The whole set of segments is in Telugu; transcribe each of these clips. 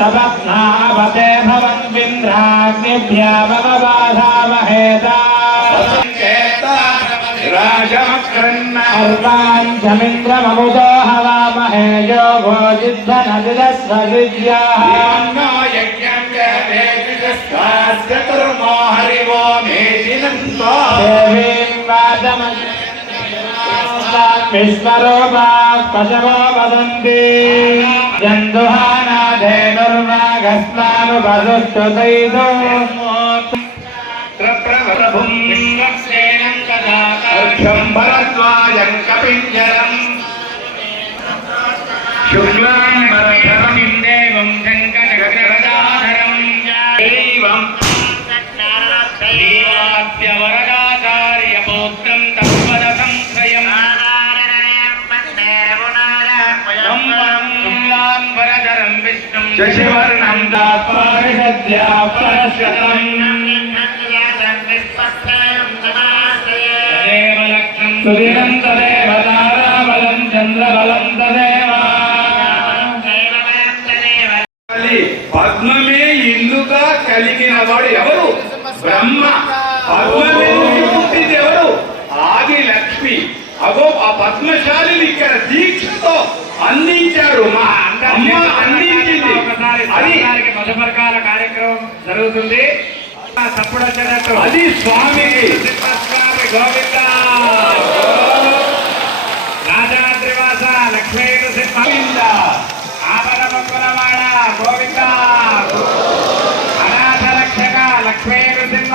सवत्नावते भवन्विन्द्राग्निभ्यावबाधामहेता राजमकृन्नर्वाञ्चमिन्द्रममुदो हवामहे यो भोजिध्वनदिरस्वजिद्याः విశ్వరూపా పశవో వదంతి జందుహానాథే దుర్వాగస్మాను వధుష్టుతైతో శుక్లా शुक्लाम्बरधरं विष्णुं शशिवर्णं दात्पारिषद्या परशतम् देवलक्ष्मं सुदिनं तदेव ताराबलं चन्द्रबलं तदेव కలిగి పద్మమే ఇల్లుగా కలిగిన వాడు ఎవరు బ్రహ్మ పద్మమే నుండి పుట్టింది ఎవరు ఆది లక్ష్మి అగో ఆ పద్మశాలిని ఇక్కడ దీక్షతో అందించారు మా అమ్మ అందించింది ఒకసారి మధుపరకాల కార్యక్రమం జరుగుతుంది. తప్పుడు వచ్చినట్టు అది స్వామికి. స్వామి గోవింద. రాజాద్రివాస లక్ష్మీ నృసింహ ఆపద ముక్కులవాడ గోవింద. అనాథ రక్షక లక్ష్మీ నృసింహ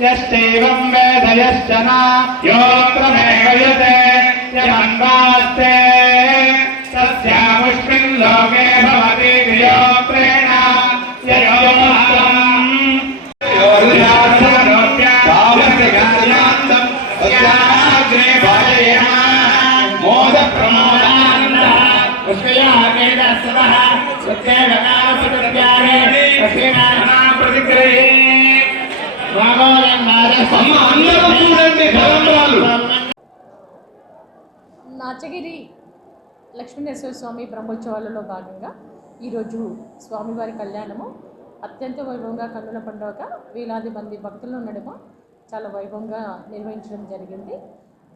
यश्चैवं वेदयश्च न योऽत्रमेवयते यमन्वास्ते। तस्यामुष्मिन् लोके भवति योऽत्रेण मोदप्रमोदानन्दः कृष्णया केदासवः सत्यगणासुकृत्यागे कृष्णेनाः నాచగిరి లక్ష్మీనరసింహ స్వామి బ్రహ్మోత్సవాలలో భాగంగా ఈరోజు స్వామివారి కళ్యాణము అత్యంత వైభవంగా కన్నుల పండుగ వేలాది మంది భక్తుల నడుమ చాలా వైభవంగా నిర్వహించడం జరిగింది.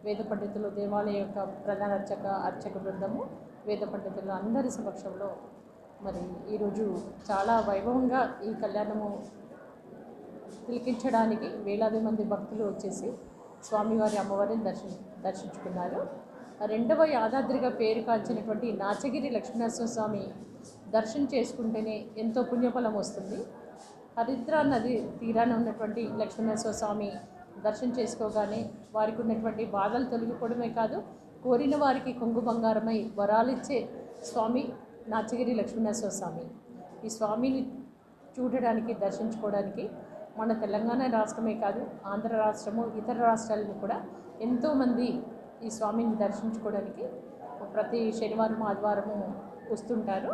వేద పండితులు దేవాలయ యొక్క ప్రధాన అర్చక అర్చక బృందము వేద పండితులు అందరి సమక్షంలో మరి ఈరోజు చాలా వైభవంగా ఈ కళ్యాణము తిలకించడానికి వేలాది మంది భక్తులు వచ్చేసి స్వామివారి అమ్మవారిని దర్శన దర్శించుకున్నారు. రెండవ యాదాద్రిగా పేరు కాల్చినటువంటి నాచగిరి లక్ష్మీనరసింహ స్వామి దర్శనం చేసుకుంటేనే ఎంతో పుణ్యఫలం వస్తుంది. హరిద్ర నది తీరాన ఉన్నటువంటి లక్ష్మీనరసింహ స్వామి దర్శనం చేసుకోగానే వారికి ఉన్నటువంటి బాధలు తొలగిపోవడమే కాదు కోరిన వారికి కొంగు బంగారమై వరాలిచ్చే స్వామి నాచగిరి లక్ష్మీనరసింహ స్వామి. ఈ స్వామిని చూడడానికి దర్శించుకోవడానికి మన తెలంగాణ రాష్ట్రమే కాదు ఆంధ్ర రాష్ట్రము ఇతర రాష్ట్రాలను కూడా ఎంతోమంది ఈ స్వామిని దర్శించుకోవడానికి ప్రతి శనివారం ఆదివారము వస్తుంటారు.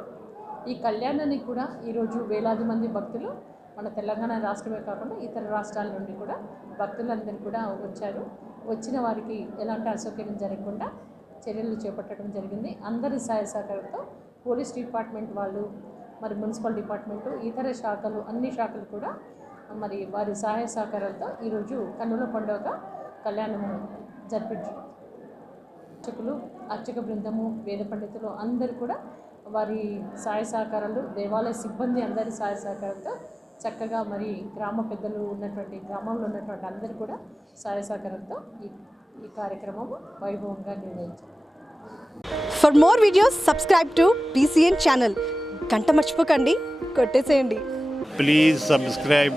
ఈ కళ్యాణానికి కూడా ఈరోజు వేలాది మంది భక్తులు మన తెలంగాణ రాష్ట్రమే కాకుండా ఇతర రాష్ట్రాల నుండి కూడా భక్తులందరూ కూడా వచ్చారు. వచ్చిన వారికి ఎలాంటి అసౌకర్యం జరగకుండా చర్యలు చేపట్టడం జరిగింది. అందరి సహాయ సహకారంతో పోలీస్ డిపార్ట్మెంట్ వాళ్ళు మరి మున్సిపల్ డిపార్ట్మెంటు ఇతర శాఖలు అన్ని శాఖలు కూడా మరి వారి సహాయ సహకారాలతో ఈరోజు కన్నుల పండుగ కళ్యాణము జరిపించు అర్చకులు అర్చక బృందము వేద పండితులు అందరూ కూడా వారి సహాయ సహకారాలు దేవాలయ సిబ్బంది అందరి సహాయ సహకారంతో చక్కగా మరి గ్రామ పెద్దలు ఉన్నటువంటి గ్రామంలో ఉన్నటువంటి అందరూ కూడా సహాయ సహకారంతో ఈ ఈ కార్యక్రమము వైభవంగా నిర్వహించారు. For more videos subscribe to BCN channel గంట మర్చిపోకండి. కొట్టేసేయండి. Please subscribe